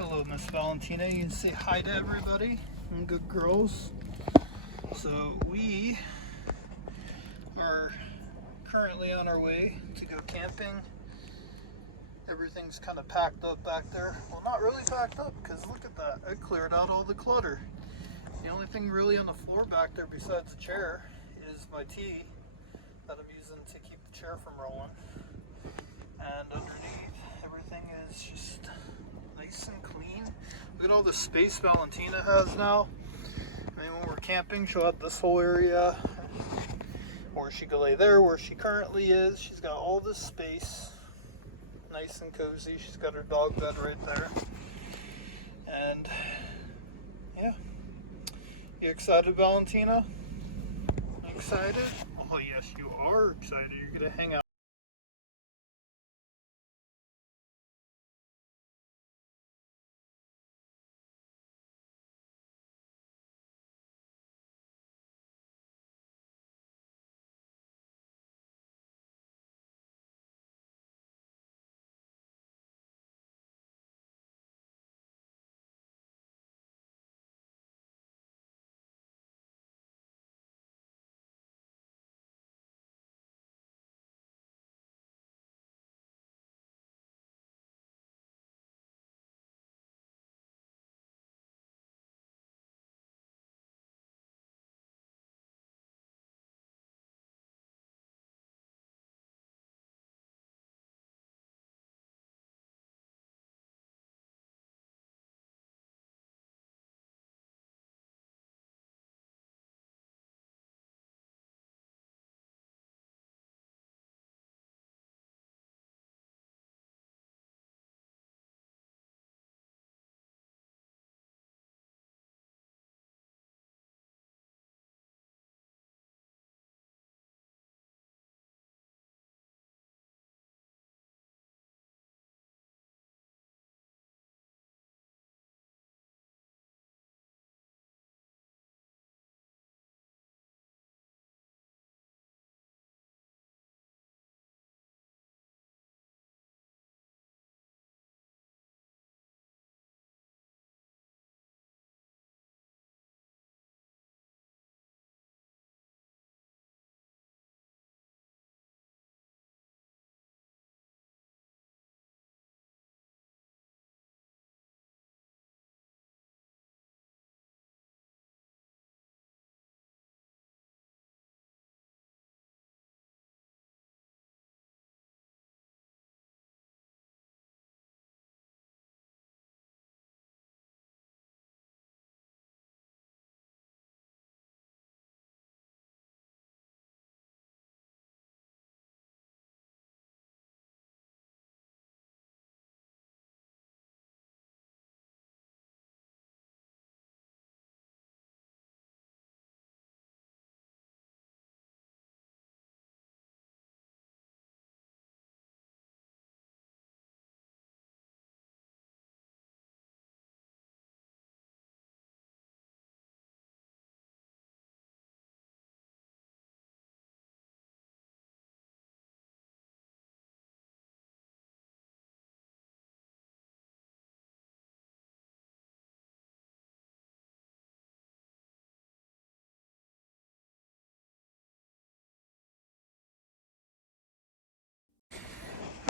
Hello, Miss Valentina. You can say hi to everybody and good girls. So we are currently on our way to go camping. Everything's kind of packed up back there. Well, not really packed up, because look at that. I cleared out all the clutter. The only thing really on the floor back there besides the chair is my tea that I'm using to keep the chair from rolling. And underneath, everything is just nice and clean. Look at all the space Valentina has now. I mean, when we're camping, she'll have this whole area, or she can lay there where she currently is. She's got all this space, nice and cozy. She's got her dog bed right there. And yeah, you excited, Valentina? Excited? Oh yes, you are excited. You're gonna hang out.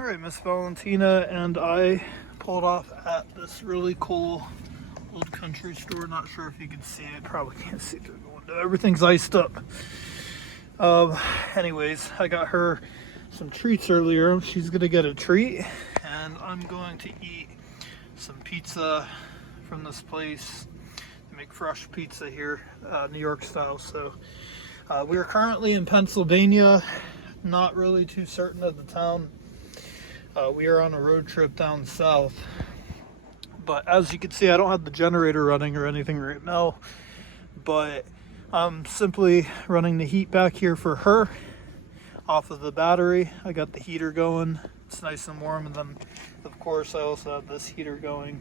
Alright, Miss Valentina and I pulled off at this really cool old country store. Not sure if you can see it. Probably can't see through the window. Everything's iced up. Anyways, I got her some treats earlier. She's gonna get a treat, and I'm going to eat some pizza from this place. They make fresh pizza here, New York style. So we are currently in Pennsylvania. Not really too certain of the town. We are on a road trip down south, but as you can see, I don't have the generator running or anything right now, but I'm simply running the heat back here for her off of the battery. I got the heater going. It's nice and warm, and then of course I also have this heater going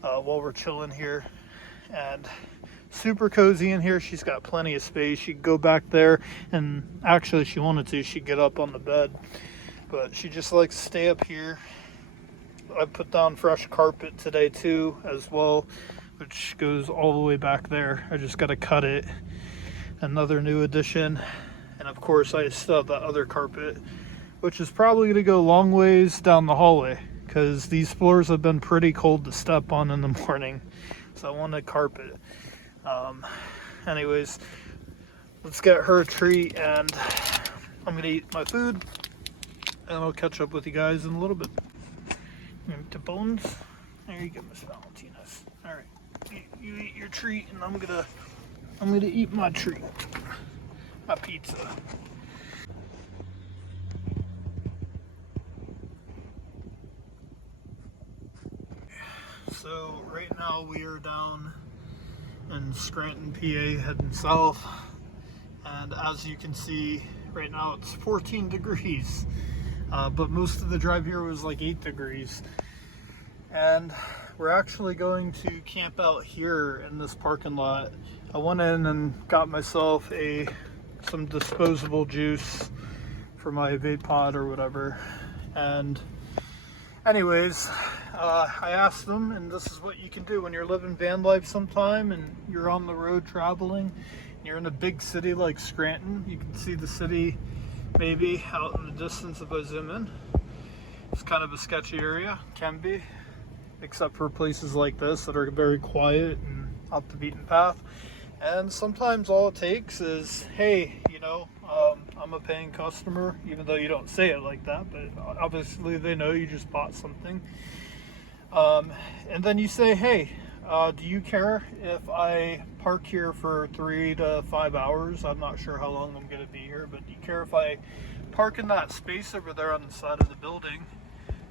while we're chilling here. And super cozy in here. She's got plenty of space. She could go back there, and actually if she wanted to, she'd get up on the bed, but she just likes to stay up here. I put down fresh carpet today too as well, which goes all the way back there. I just got to cut it. Another new addition. And of course I still have that other carpet, which is probably going to go long ways down the hallway because these floors have been pretty cold to step on in the morning. So I want to carpet. Anyways, let's get her a treat and I'm going to eat my food and I'll catch up with you guys in a little bit. To Bones. There you go, Miss Valentina's. All right, you eat your treat, and I'm gonna eat my treat, my pizza. So right now we are down in Scranton, PA, heading south, and as you can see, right now it's 14 degrees. But most of the drive here was like 8 degrees. And we're actually going to camp out here in this parking lot. I went in and got myself some disposable juice for my vape pod or whatever. And anyways, I asked them, and this is what you can do when you're living van life sometime and you're on the road traveling, and you're in a big city like Scranton. You can see the city maybe out in the distance if I zoom in. It's kind of a sketchy area, can be, except for places like this that are very quiet and off the beaten path. And sometimes all it takes is, hey, you know, I'm a paying customer, even though you don't say it like that, but obviously they know you just bought something. And then you say, hey, do you care if I park here for 3 to 5 hours? I'm not sure how long I'm going to be here, but do you care if I park in that space over there on the side of the building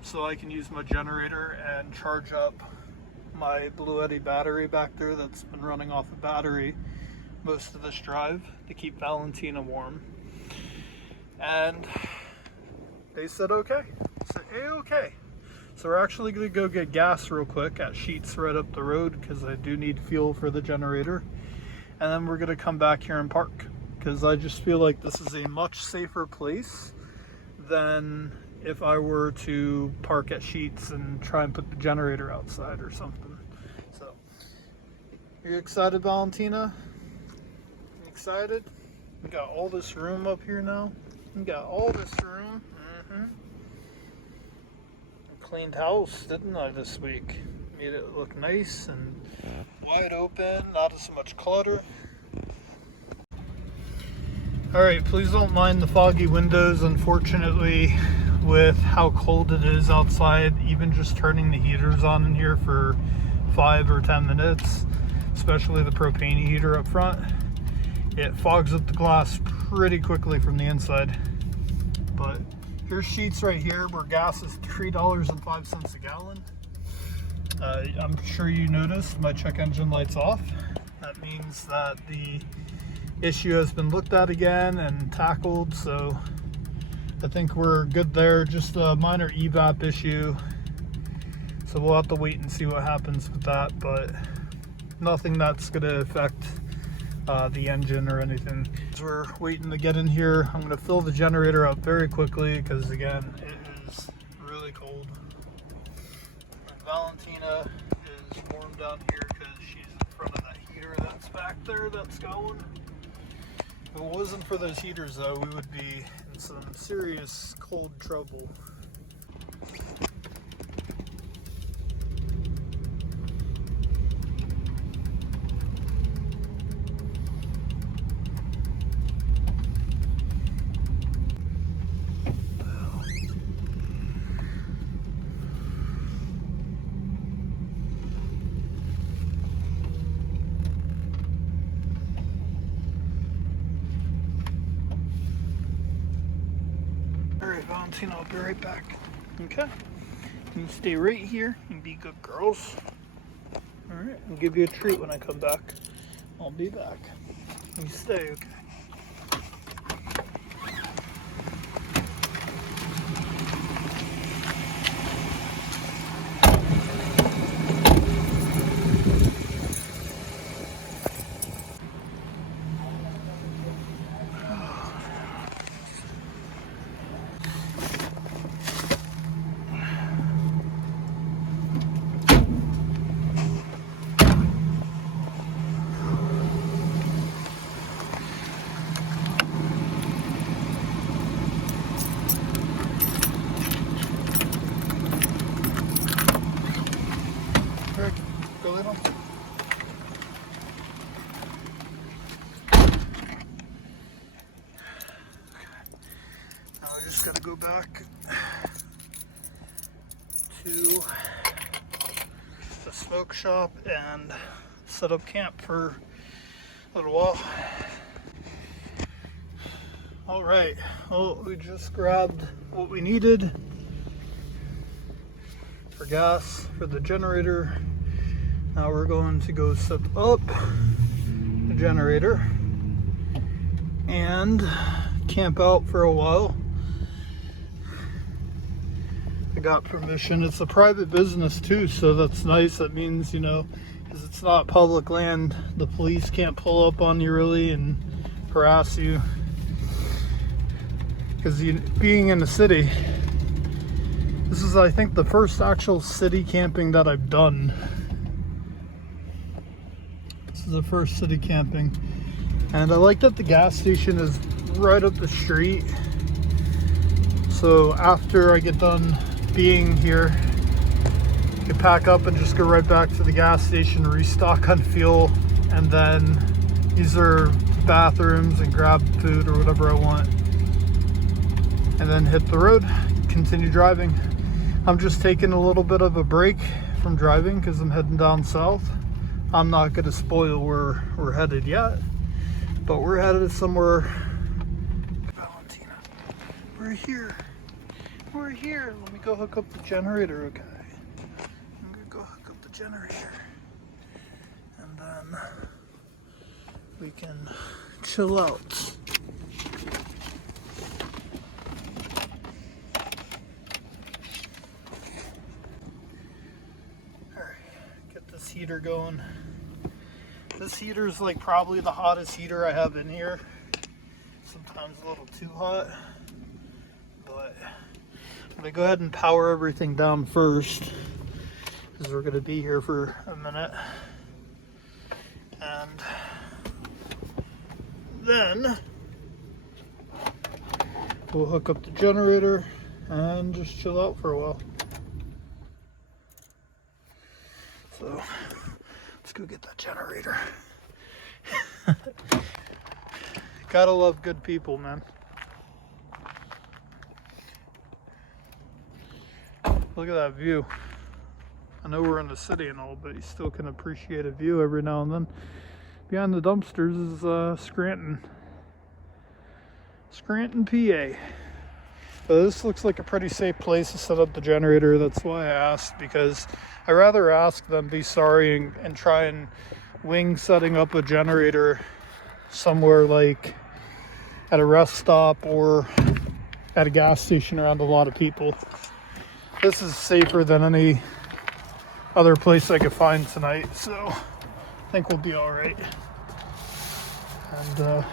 so I can use my generator and charge up my Blue Eddy battery back there that's been running off a battery most of this drive to keep Valentina warm? And they said okay. I said, hey, okay. So we're actually going to go get gas real quick at Sheets right up the road because I do need fuel for the generator. And then we're going to come back here and park because I just feel like this is a much safer place than if I were to park at Sheets and try and put the generator outside or something. So, are you excited, Valentina? You excited? We got all this room up here now. We got all this room. Cleaned house, didn't I, this week? Made it look nice and wide open, not as much clutter. Alright, please don't mind the foggy windows. Unfortunately, with how cold it is outside, even just turning the heaters on in here for 5 or 10 minutes, especially the propane heater up front, it fogs up the glass pretty quickly from the inside. But here's Sheets right here where gas is $3.05 a gallon. I'm sure you noticed my check engine light's off. That means that the issue has been looked at again and tackled, so I think we're good there. Just a minor evap issue, so we'll have to wait and see what happens with that, but nothing that's going to affect the engine or anything. As we're waiting to get in here, I'm going to fill the generator up very quickly because again, it is really cold. And Valentina is warm down here because she's in front of that heater that's back there that's going. If it wasn't for those heaters though, we would be in some serious cold trouble. Alright, Valentina, I'll be right back. Okay? You stay right here and be good girls. Alright, I'll give you a treat when I come back. I'll be back. You stay, okay? Rick, go little. Now I just gotta go back to the smoke shop and set up camp for a little while. All right, well, we just grabbed what we needed for gas for the generator. Now we're going to go set up the generator and camp out for a while. I got permission. It's a private business too, so that's nice. That means, you know, because it's not public land, the police can't pull up on you really and harass you. Because being in the city, this is, I think, the first actual city camping that I've done. This is the first city camping. And I like that the gas station is right up the street. So after I get done being here, I can pack up and just go right back to the gas station, restock on fuel, and then use their bathrooms and grab food or whatever I want. And then hit the road, continue driving. I'm just taking a little bit of a break from driving because I'm heading down south. I'm not going to spoil where we're headed yet, but we're headed somewhere. Valentina, we're here. We're here. Let me go hook up the generator, okay? I'm going to go hook up the generator. And then we can chill out. Heater going. This heater is like probably the hottest heater I have in here. Sometimes a little too hot, but I'm gonna go ahead and power everything down first because we're gonna be here for a minute, and then we'll hook up the generator and just chill out for a while. So let's go get that generator. Gotta love good people, man. Look at that view. I know we're in the city and all, but you still can appreciate a view every now and then. Behind the dumpsters is Scranton. Scranton, PA. But this looks like a pretty safe place to set up the generator. That's why I asked, because I rather ask than be sorry and try and wing setting up a generator somewhere like at a rest stop or at a gas station around a lot of people. This is safer than any other place I could find tonight, so I think we'll be all right. And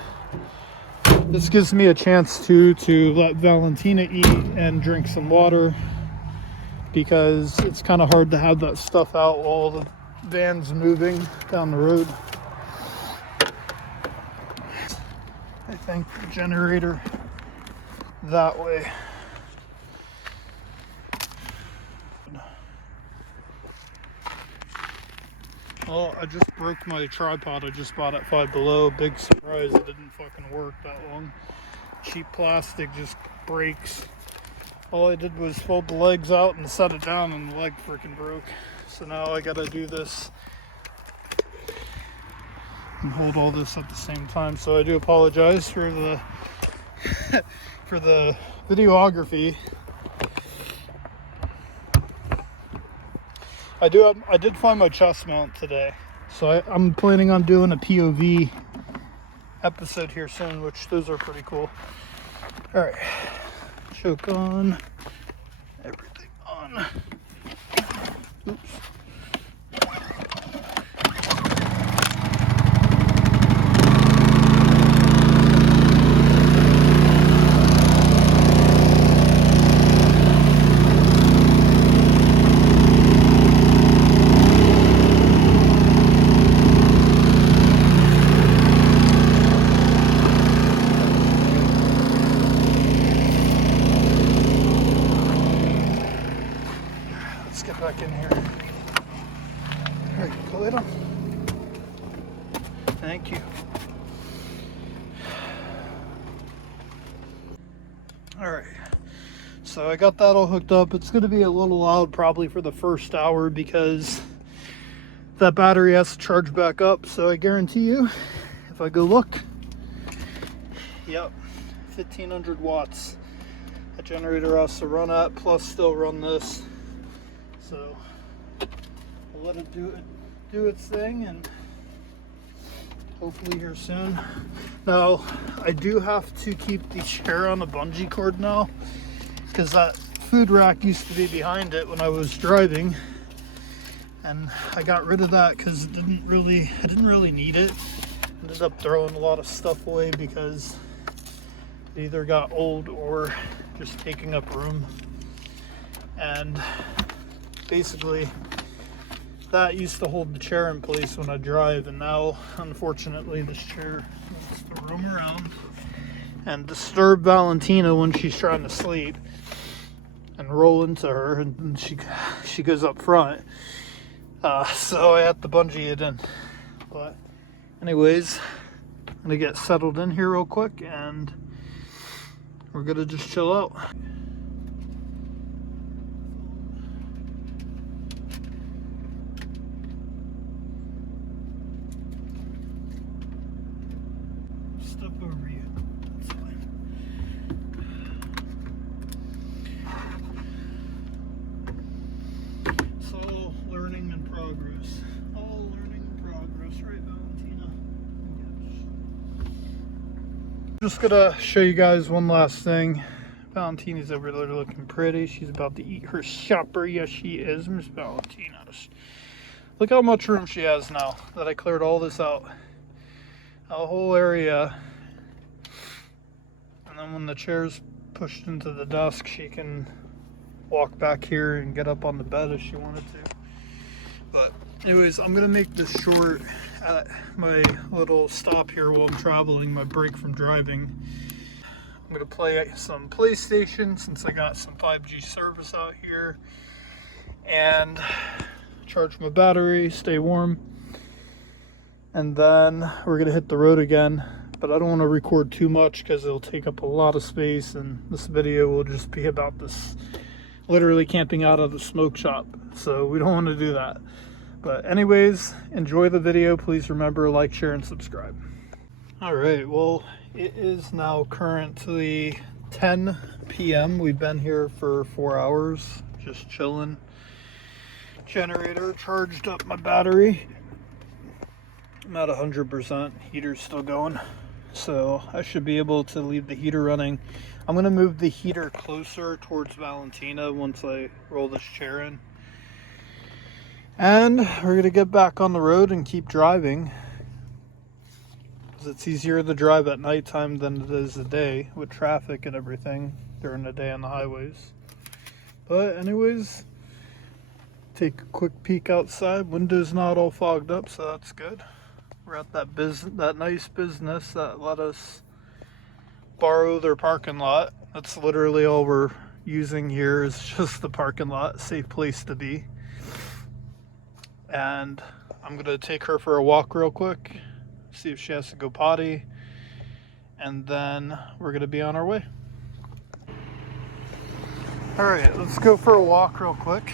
this gives me a chance to let Valentina eat and drink some water, because it's kind of hard to have that stuff out while the van's moving down the road. I think the generator that way. Well, I just broke my tripod I just bought at Five Below. Big surprise, it didn't fucking work that long. Cheap plastic just breaks. All I did was fold the legs out and set it down, and the leg freaking broke. So now I gotta do this and hold all this at the same time. So I do apologize for the for the videography. I did find my chest mount today, so I'm planning on doing a POV episode here soon, which those are pretty cool. All right, choke on, everything on. Oops. Let's get back in here. Here, pull it on. Thank you. Alright, so I got that all hooked up. It's going to be a little loud probably for the first hour because that battery has to charge back up. So I guarantee you, if I go look, yep, 1500 watts that generator has to run at, plus still run this. So I'll let it do its thing, and hopefully here soon. Now, I do have to keep the chair on a bungee cord now because that food rack used to be behind it when I was driving, and I got rid of that because I didn't really need it. Ended up throwing a lot of stuff away because it either got old or just taking up room. And basically that used to hold the chair in place when I drive, and now unfortunately this chair wants to roam around and disturb Valentina when she's trying to sleep and roll into her, and she goes up front. So I had to bungee it in. But anyways, I'm gonna get settled in here real quick and we're gonna just chill out. Step over you. That's fine. It's all learning in progress. All learning in progress, right, Valentina? Yes. Just gonna show you guys one last thing. Valentina's over there looking pretty. She's about to eat her supper. Yes, she is, Miss Valentina. Look how much room she has now that I cleared all this out. A whole area. And then when the chair's pushed into the desk, she can walk back here and get up on the bed if she wanted to. But anyways, I'm gonna make this short at my little stop here while I'm traveling, my break from driving. I'm gonna play some PlayStation since I got some 5G service out here, and charge my battery, stay warm, and then we're gonna hit the road again. But I don't want to record too much because it'll take up a lot of space, and this video will just be about this literally camping out of the smoke shop, so we don't want to do that. But anyways, enjoy the video. Please remember, like, share, and subscribe. All right, well, it is now currently 10 p.m. We've been here for 4 hours just chilling. Generator charged up my battery. I'm at 100%. Heater's still going, so I should be able to leave the heater running. I'm gonna move the heater closer towards Valentina once I roll this chair in, and we're gonna get back on the road and keep driving, because it's easier to drive at nighttime than it is the day with traffic and everything during the day on the highways. But anyways, take a quick peek outside. Window's not all fogged up, so that's good. We're at that nice business that let us borrow their parking lot. That's literally all we're using here, is just the parking lot. Safe place to be. And I'm gonna take her for a walk real quick, see if she has to go potty, and then we're gonna be on our way. All right, let's go for a walk real quick.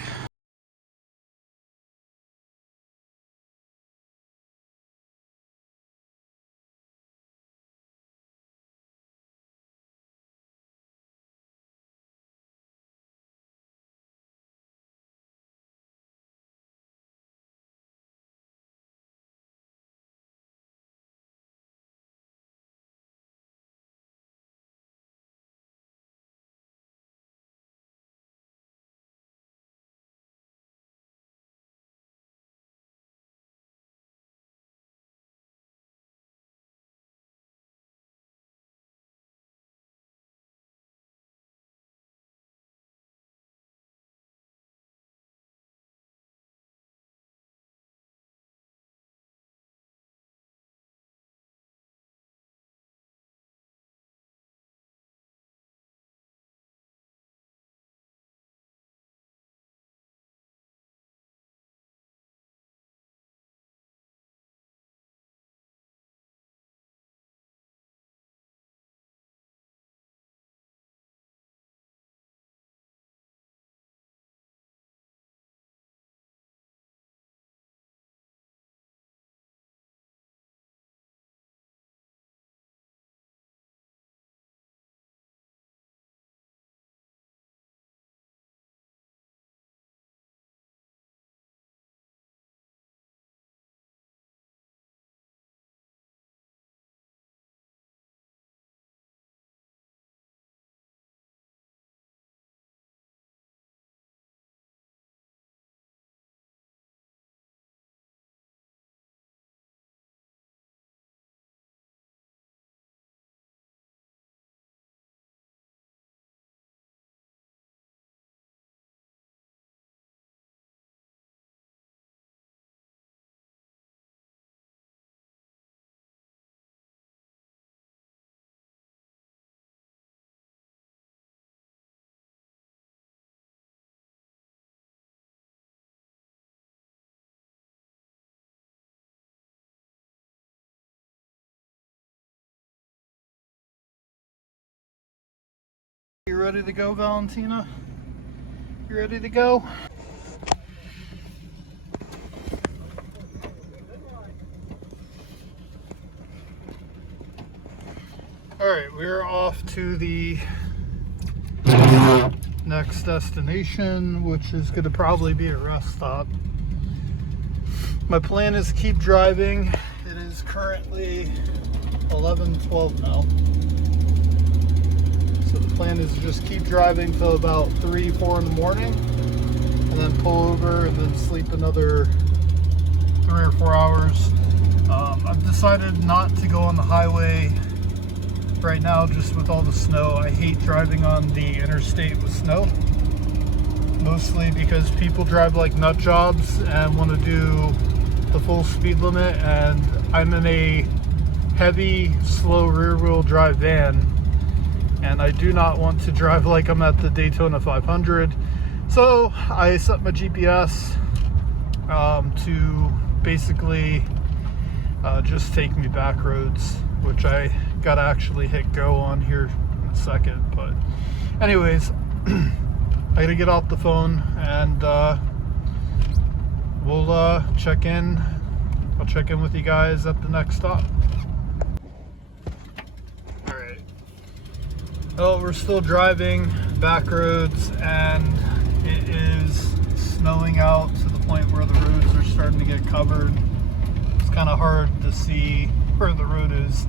ready to go, Valentina? You ready to go? Alright, we're off to the next destination, which is going to probably be a rest stop. My plan is to keep driving. It is currently 11:12 now. So the plan is to just keep driving till about 3, 4 in the morning, and then pull over and then sleep another 3 or 4 hours. I've decided not to go on the highway right now, just with all the snow. I hate driving on the interstate with snow, mostly because people drive like nut jobs and want to do the full speed limit, and I'm in a heavy, slow rear-wheel drive van, and I do not want to drive like I'm at the Daytona 500. So I set my GPS to basically just take me back roads, which I gotta actually hit go on here in a second. But anyways, I gotta get off the phone, and we'll check in. I'll check in with you guys at the next stop. Alright. Well, we're still driving back roads, and it is snowing out to the point where the roads are starting to get covered. It's kind of hard to see where the road is.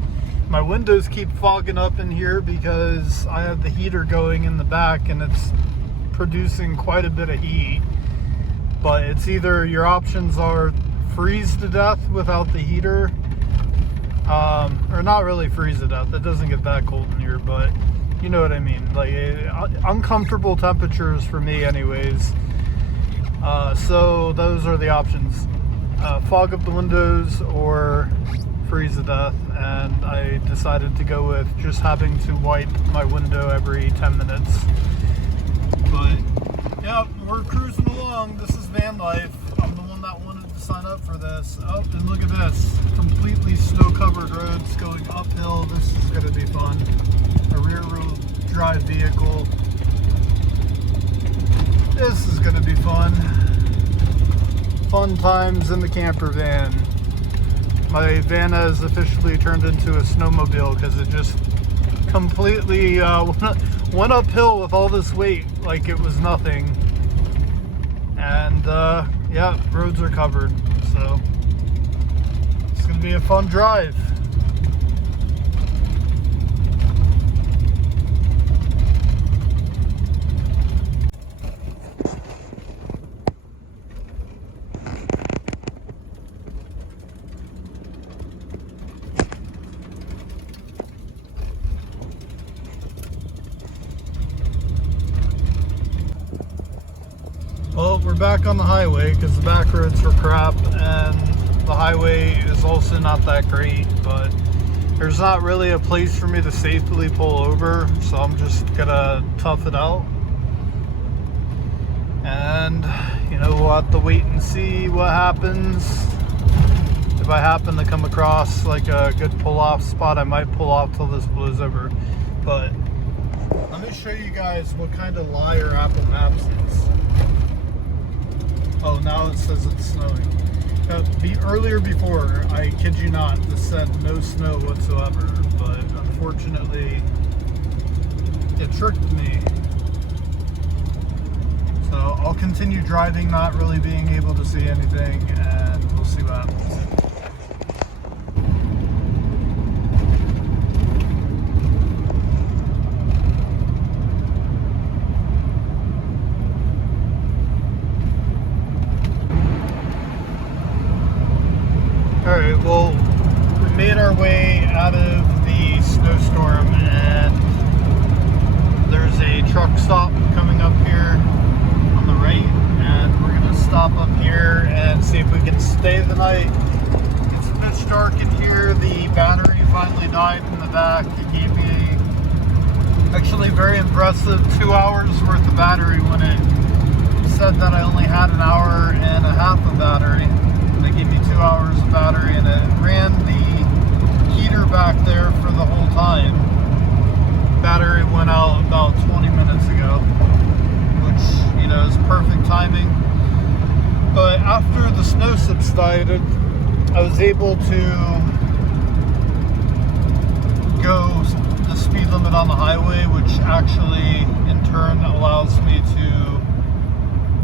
My windows keep fogging up in here because I have the heater going in the back, and it's producing quite a bit of heat. But it's either your options are freeze to death without the heater, or not really freeze to death. It doesn't get that cold in here, but you know what I mean. Like uncomfortable temperatures for me anyways. So those are the options. Fog up the windows or freeze to death, and I decided to go with just having to wipe my window every 10 minutes. But yeah, we're cruising along. This is van life. I'm the one that wanted to sign up for this. Oh, and look at this. Completely snow-covered roads going uphill. This is going to be fun. A rear-wheel drive vehicle. This is going to be fun. Fun times in the camper van. My van has officially turned into a snowmobile because it just completely went uphill with all this weight like it was nothing. And yeah, roads are covered, so it's gonna be a fun drive. Well, we're back on the highway because the back roads were crap, and the highway is also not that great, but there's not really a place for me to safely pull over, so I'm just gonna tough it out. And, you know, we'll have to wait and see what happens. If I happen to come across like a good pull-off spot, I might pull off till this blows over. But let me show you guys what kind of liar Apple Maps is. Oh, now it says it's snowing. Earlier before, I kid you not, this said no snow whatsoever, but unfortunately, it tricked me. So I'll continue driving, not really being able to see anything, and we'll see what happens. Alright, well, we made our way out of the snowstorm, and there's a truck stop coming up here on the right, and we're going to stop up here and see if we can stay the night. It's a bit dark in here. The battery finally died in the back. It gave me actually very impressive 2 hours worth of battery when it said that I only had an hour and a half of battery. They gave me 2 hours of battery, and it ran the heater back there for the whole time. Battery went out about 20 minutes decided I was able to go the speed limit on the highway, which actually in turn allows me to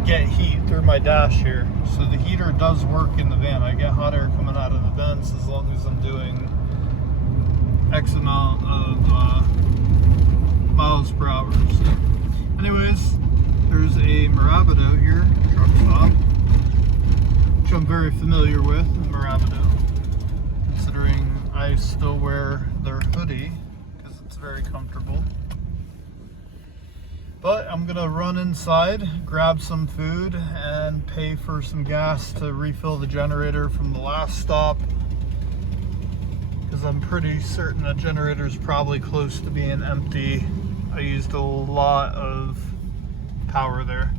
get heat through my dash here. So the heater does work in the van. I get hot air coming out of the vents as long as I'm doing X amount of miles per hour. So anyways, there's a Marabito here, truck stop, which I'm very familiar with, Marabito, considering I still wear their hoodie because it's very comfortable. But I'm gonna run inside, grab some food, and pay for some gas to refill the generator from the last stop, because I'm pretty certain that generator is probably close to being empty. I used a lot of power there.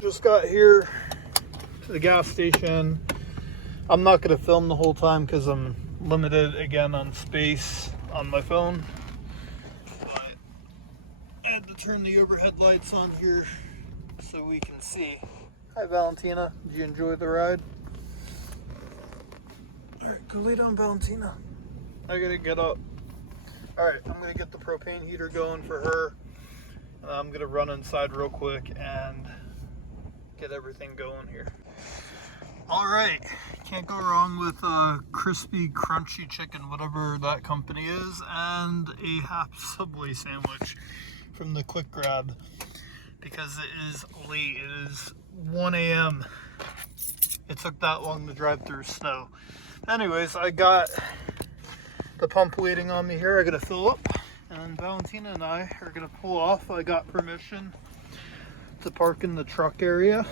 Just got here to the gas station. I'm not going to film the whole time because I'm limited again on space on my phone. But I had to turn the overhead lights on here so we can see. Hi Valentina, did you enjoy the ride? Alright, go lay down, Valentina. I gotta get up. Alright, I'm gonna get the propane heater going for her. And I'm gonna run inside real quick and get everything going here. All right, can't go wrong with crispy, crunchy chicken, whatever that company is, and a half Subway sandwich from the Quick Grab, because it is late. It is 1 a.m. It took that long to drive through snow. Anyways, I got the pump waiting on me here. I gotta fill up, and Valentina and I are gonna pull off. I got permission to park in the truck area,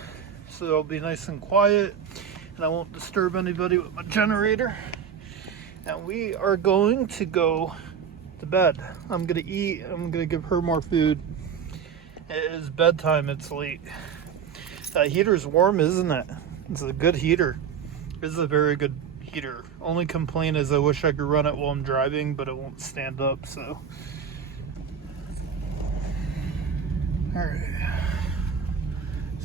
so it'll be nice and quiet and I won't disturb anybody with my generator. And we are going to go to bed. I'm gonna eat, I'm gonna give her more food. It is bedtime, it's late. That heater's warm, isn't it? It's a good heater. It's a very good heater. Only complaint is I wish I could run it while I'm driving, but it won't stand up, so. All right.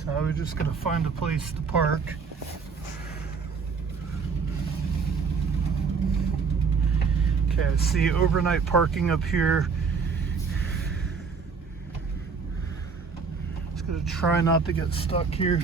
So we're just gonna find a place to park. Okay, I see overnight parking up here. Just gonna try not to get stuck here.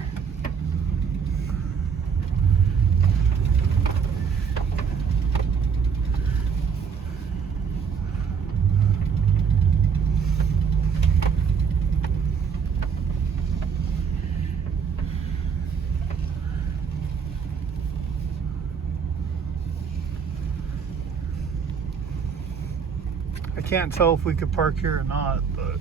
I can't tell if we could park here or not, but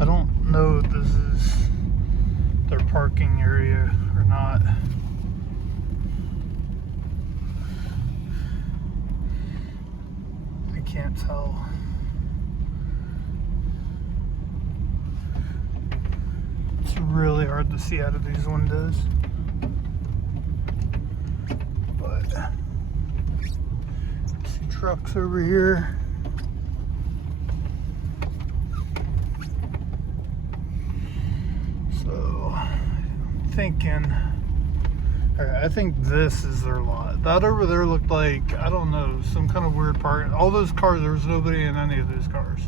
I don't know if this is their parking area or not. Can't tell. It's really hard to see out of these windows. But see trucks over here. So I'm thinking, I think this is their lot. That over there looked like, I don't know, some kind of weird part. All those cars, there was nobody in any of those cars.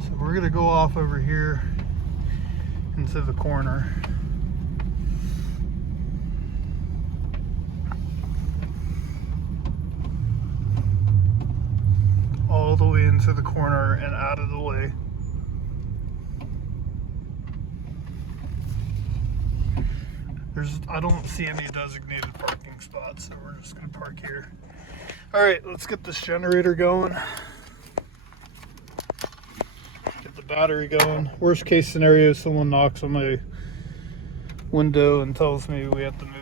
So we're gonna go off over here into the corner. All the way into the corner and out of the way. I don't see any designated parking spots, so we're just gonna park here. All right, let's get this generator going. battery going. Worst case scenario, someone knocks on my window and tells me we have to move.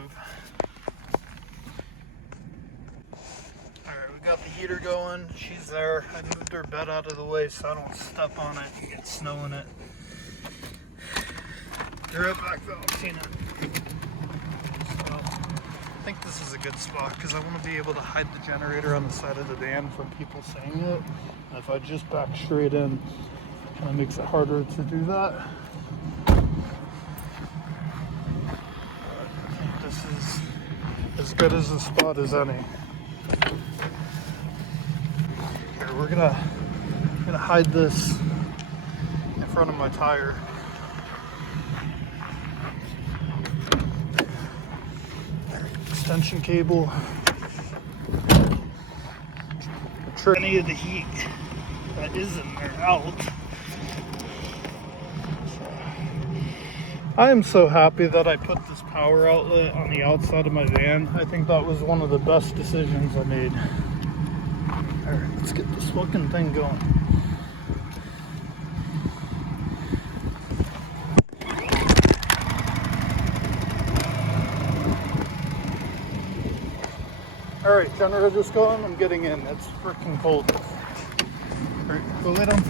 Alright, we got the heater going. She's there. I moved her bed out of the way so I don't step on it and get snow in it. Be right back, Valentina. So, I think this is a good spot because I want to be able to hide the generator on the side of the van from people seeing it. And if I just back straight in, it kind of makes it harder to do that. I think this is as good as a spot as any. Here, we're gonna hide this in front of my tire. Extension cable. Trim any of the heat that is in there out. I am so happy that I put this power outlet on the outside of my van. I think that was one of the best decisions I made. Alright, let's get this fucking thing going. Alright, generator just going. I'm getting in. It's freaking cold. Alright, go lay down.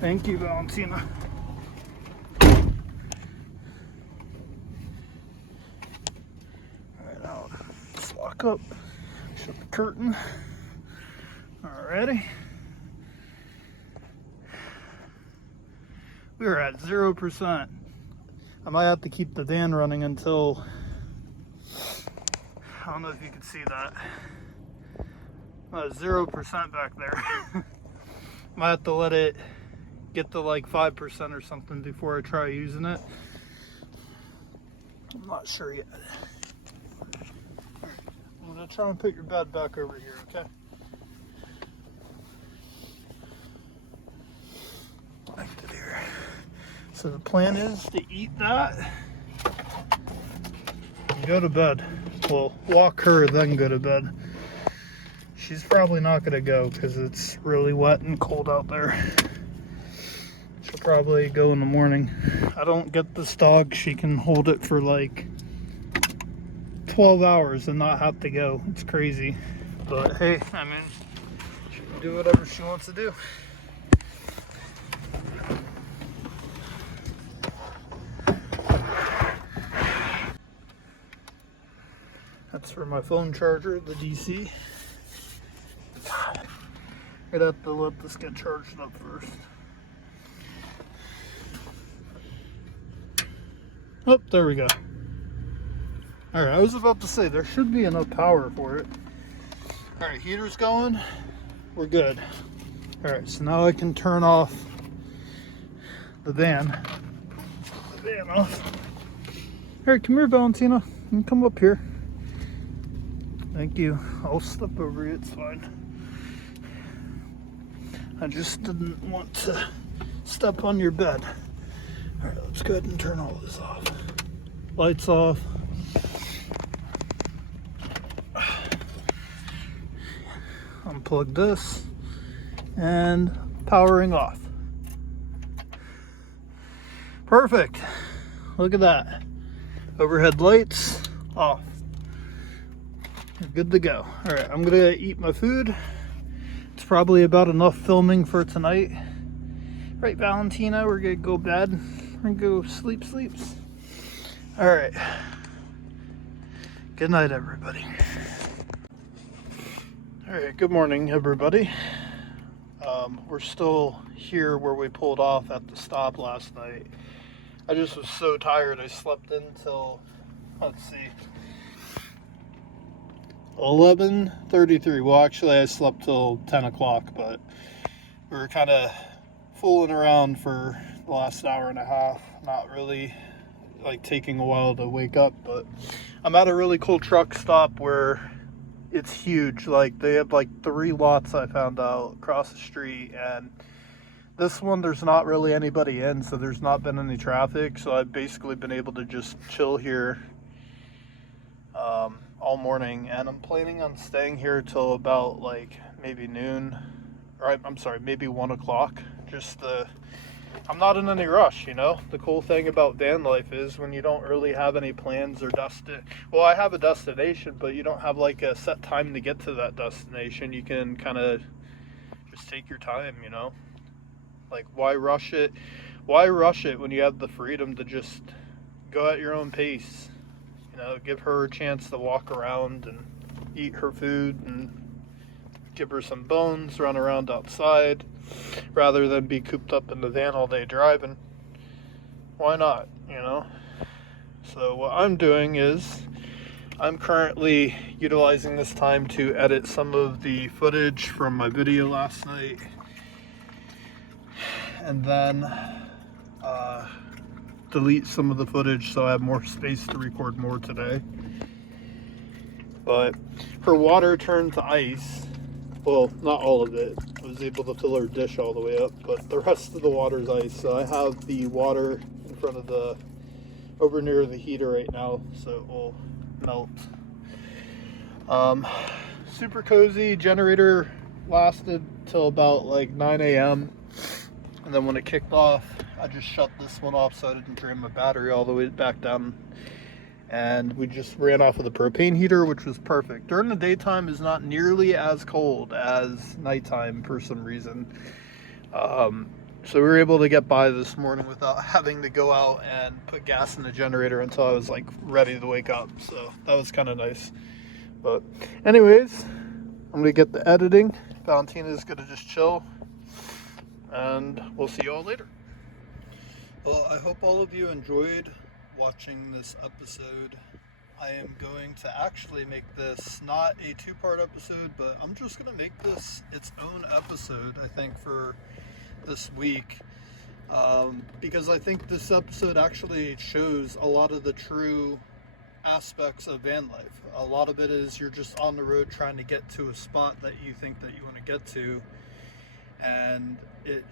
Thank you, Valentina. Alright, now let's lock up. Shut the curtain. Alrighty. We are at 0%. I might have to keep the van running until, I don't know if you can see that. 0% back there. Might have to let it get to like 5% or something before I try using it. I'm not sure yet. I'm gonna try and put your bed back over here, okay? Like it here. So the plan is to eat that and go to bed. Well, walk her, then go to bed. She's probably not gonna go because it's really wet and cold out there. She'll probably go in the morning. I don't get this dog. She can hold it for like 12 hours and not have to go. It's crazy. But hey, I mean, she can do whatever she wants to do. That's for my phone charger, the DC. I'd have to let this get charged up first. Oh, there we go. Alright, I was about to say, there should be enough power for it. Alright, heater's going. We're good. Alright, so now I can turn off the van. The van off. Alright, come here, Valentina. You can come up here. Thank you. I'll step over you, it's fine. I just didn't want to step on your bed. Alright, let's go ahead and turn all this off. Lights off. Unplug this. And powering off. Perfect. Look at that. Overhead lights off. You're good to go. Alright, I'm gonna eat my food. It's probably about enough filming for tonight. Right, Valentina, we're gonna go bed. We're gonna go sleeps. Alright. Good night, everybody. Alright, good morning, everybody. We're still here where we pulled off at the stop last night. I just was so tired. I slept in till, let's see, 11:33. Well, actually, I slept till 10 o'clock, but we were kind of fooling around for the last hour and a half. Not really like taking a while to wake up, but I'm at a really cool truck stop where it's huge. Like, they have like 3 lots I found out across the street, and this one there's not really anybody in, so there's not been any traffic, so I've basically been able to just chill here all morning, and I'm planning on staying here till about like maybe noon, or I'm sorry, maybe 1 o'clock. I'm not in any rush, you know? The cool thing about van life is when you don't really have any plans or well, I have a destination, but you don't have like a set time to get to that destination. You can kind of just take your time, you know? Like, why rush it? Why rush it when you have the freedom to just go at your own pace? You know, give her a chance to walk around and eat her food and give her some bones, run around outside, rather than be cooped up in the van all day driving. Why not, you know? So what I'm doing is I'm currently utilizing this time to edit some of the footage from my video last night, and then delete some of the footage so I have more space to record more today. But her water turned to ice. Well, not all of it. I was able to fill her dish all the way up, but the rest of the water's ice. So I have the water in front of over near the heater right now, so it will melt. Super cozy. Generator lasted till about like 9 a.m. And then when it kicked off, I just shut this one off so I didn't drain my battery all the way back down. And we just ran off with a propane heater, which was perfect. During the daytime is not nearly as cold as nighttime for some reason. So we were able to get by this morning without having to go out and put gas in the generator until I was like ready to wake up. So that was kind of nice. But anyways, I'm gonna get the editing. Valentina's gonna just chill, and we'll see you all later. Well, I hope all of you enjoyed watching this episode. I am going to actually make this not a two-part episode, but I'm just going to make this its own episode, I think, for this week. Because I think this episode actually shows a lot of the true aspects of van life. A lot of it is you're just on the road trying to get to a spot that you think that you want to get to, and it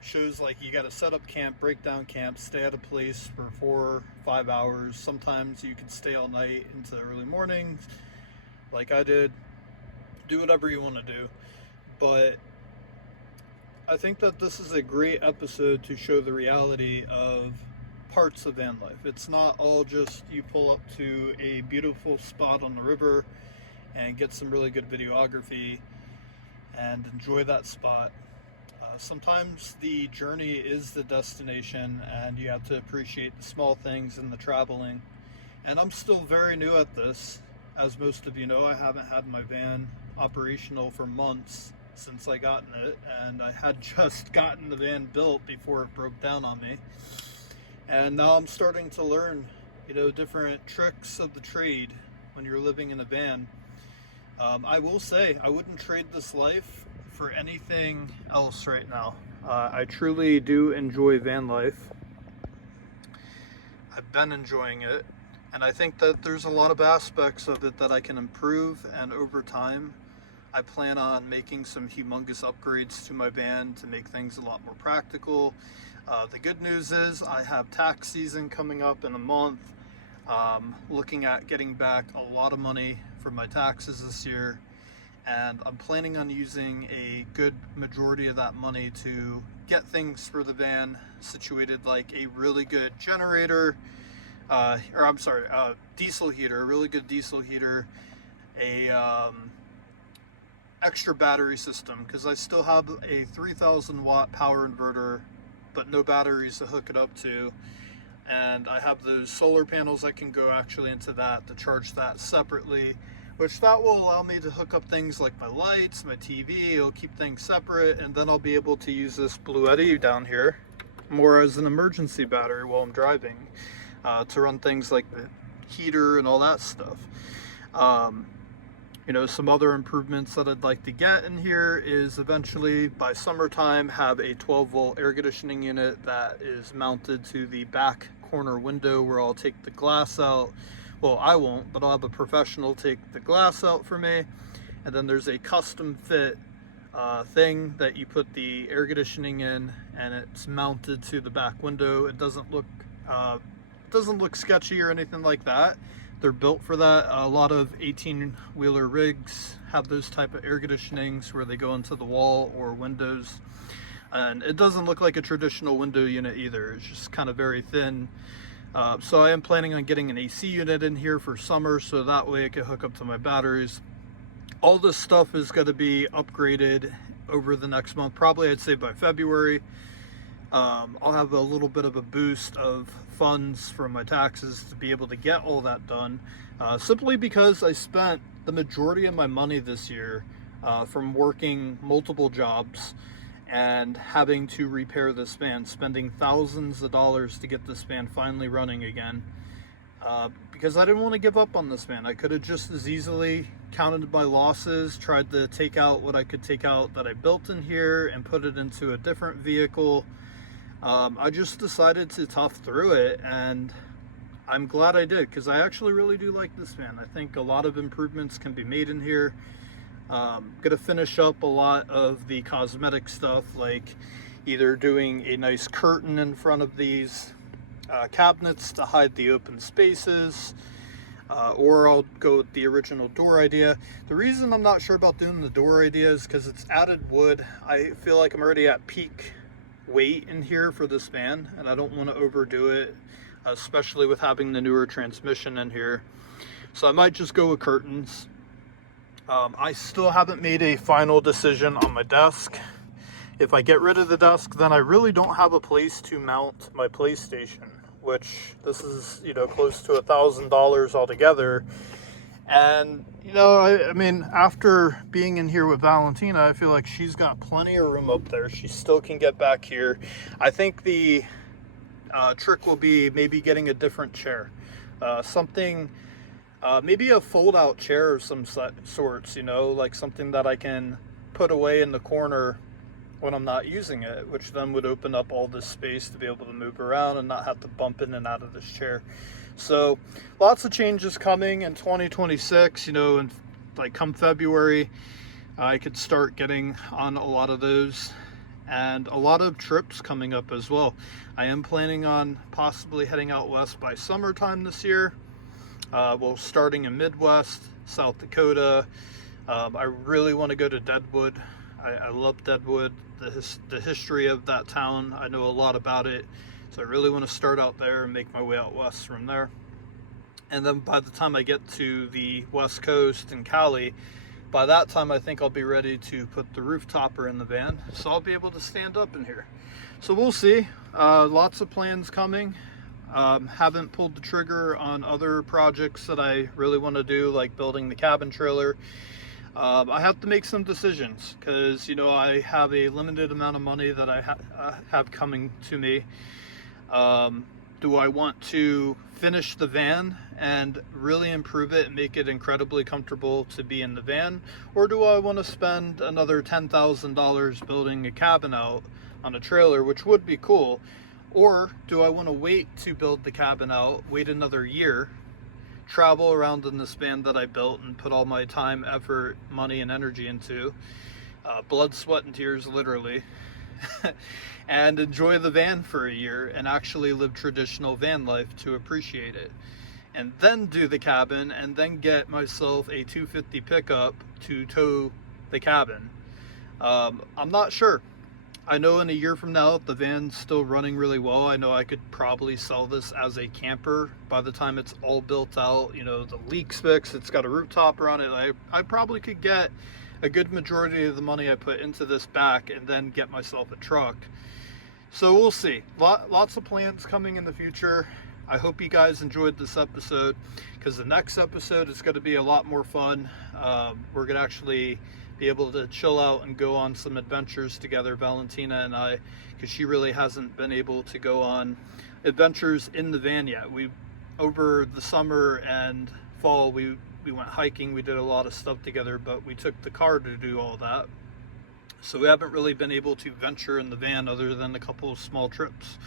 shows like you got to set up camp, break down camp, stay at a place for 4 or 5 hours. Sometimes you can stay all night into the early mornings like I did. Do whatever you want to do, but I think that this is a great episode to show the reality of parts of van life. It's not all just you pull up to a beautiful spot on the river and get some really good videography and enjoy that spot. Sometimes the journey is the destination, and you have to appreciate the small things in the traveling. And I'm still very new at this. As most of you know, I haven't had my van operational for months since I got in it, and I had just gotten the van built before it broke down on me. And now I'm starting to learn, you know, different tricks of the trade when you're living in a van. I will say, I wouldn't trade this life for anything else right now. I truly do enjoy van life. I've been enjoying it, and I think that there's a lot of aspects of it that I can improve, and over time I plan on making some humongous upgrades to my van to make things a lot more practical. The good news is I have tax season coming up in a month. Looking at getting back a lot of money for my taxes this year, and I'm planning on using a good majority of that money to get things for the van situated, like a really good generator, diesel heater, a really good diesel heater, a extra battery system, because I still have a 3,000 watt power inverter but no batteries to hook it up to, and I have those solar panels that can go actually into that to charge that separately, which that will allow me to hook up things like my lights, my TV. It'll keep things separate, and then I'll be able to use this Bluetti down here more as an emergency battery while I'm driving, to run things like the heater and all that stuff. You know, some other improvements that I'd like to get in here is eventually by summertime have a 12-volt air conditioning unit that is mounted to the back corner window, where I'll take the glass out. Well, I won't, but I'll have a professional take the glass out for me. And then there's a custom fit thing that you put the air conditioning in, and it's mounted to the back window. It doesn't look sketchy or anything like that, They're built for that. A lot of 18-wheeler rigs have those type of air conditionings where they go into the wall or windows. And it doesn't look like a traditional window unit either. It's just kind of very thin. So I am planning on getting an AC unit in here for summer, so that way I can hook up to my batteries. All this stuff is going to be upgraded over the next month, probably I'd say by February. I'll have a little bit of a boost of funds from my taxes to be able to get all that done, simply because I spent the majority of my money this year from working multiple jobs and having to repair this van, spending thousands of dollars to get this van finally running again, because I didn't want to give up on this van. I could have just as easily counted my losses, tried to take out what I could take out that I built in here and put it into a different vehicle. I just decided to tough through it, and I'm glad I did, because I actually really do like this van. I think a lot of improvements can be made in here. Gonna finish up a lot of the cosmetic stuff, like either doing a nice curtain in front of these cabinets to hide the open spaces, or I'll go with the original door idea. The reason I'm not sure about doing the door idea is because it's added wood. I feel like I'm already at peak weight in here for this van, and I don't want to overdo it, especially with having the newer transmission in here. So I might just go with curtains. I still haven't made a final decision on my desk. If I get rid of the desk, then I really don't have a place to mount my PlayStation, which this is, you know, close to $1,000 altogether. And, you know, I mean, after being in here with Valentina, I feel like she's got plenty of room up there. She still can get back here. I think the trick will be maybe getting a different chair. Something, maybe a fold-out chair of some sorts, you know, like something that I can put away in the corner when I'm not using it, which then would open up all this space to be able to move around and not have to bump in and out of this chair. So lots of changes coming in 2026, you know, and like come February, I could start getting on a lot of those, and a lot of trips coming up as well. I am planning on possibly heading out west by summertime this year. Well, starting in Midwest, South Dakota. I really want to go to Deadwood. I love Deadwood, the history of that town. I know a lot about it. So I really want to start out there and make my way out west from there. And then by the time I get to the West Coast and Cali, by that time I think I'll be ready to put the roof topper in the van. So I'll be able to stand up in here. So we'll see. Lots of plans coming. Haven't pulled the trigger on other projects that I really want to do, like building the cabin trailer. I have to make some decisions because, you know, I have a limited amount of money that I have coming to me. Do I want to finish the van and really improve it and make it incredibly comfortable to be in the van? Or do I want to spend another $10,000 building a cabin out on a trailer, which would be cool? Or do I want to wait to build the cabin out, wait another year, travel around in this van that I built and put all my time, effort, money, and energy into, blood, sweat, and tears, literally, and enjoy the van for a year and actually live traditional van life to appreciate it, and then do the cabin, and then get myself a 250 pickup to tow the cabin? I'm not sure. I know in a year from now, if the van's still running really well, I know I could probably sell this as a camper by the time it's all built out. You know, the leaks fixed, it's got a roof topper on it. I probably could get a good majority of the money I put into this back and then get myself a truck. So we'll see. Lots of plans coming in the future. I hope you guys enjoyed this episode, because the next episode is going to be a lot more fun. We're going to actually be able to chill out and go on some adventures together, Valentina and I, because she really hasn't been able to go on adventures in the van yet. Over the summer and fall, we went hiking, we did a lot of stuff together, but we took the car to do all that. So we haven't really been able to venture in the van other than a couple of small trips.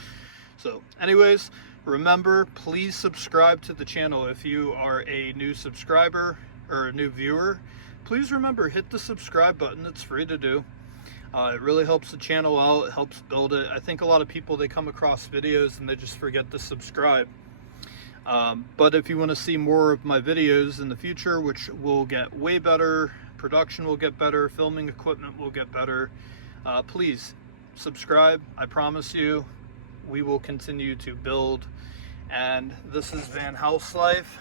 So anyways, remember, please subscribe to the channel if you are a new subscriber or a new viewer. Please remember, hit the subscribe button. It's free to do. It really helps the channel out. It helps build it. I think a lot of people, they come across videos and they just forget to subscribe. But if you want to see more of my videos in the future, which will get way better, production will get better, filming equipment will get better, please subscribe. I promise you we will continue to build. And this is Van House Life.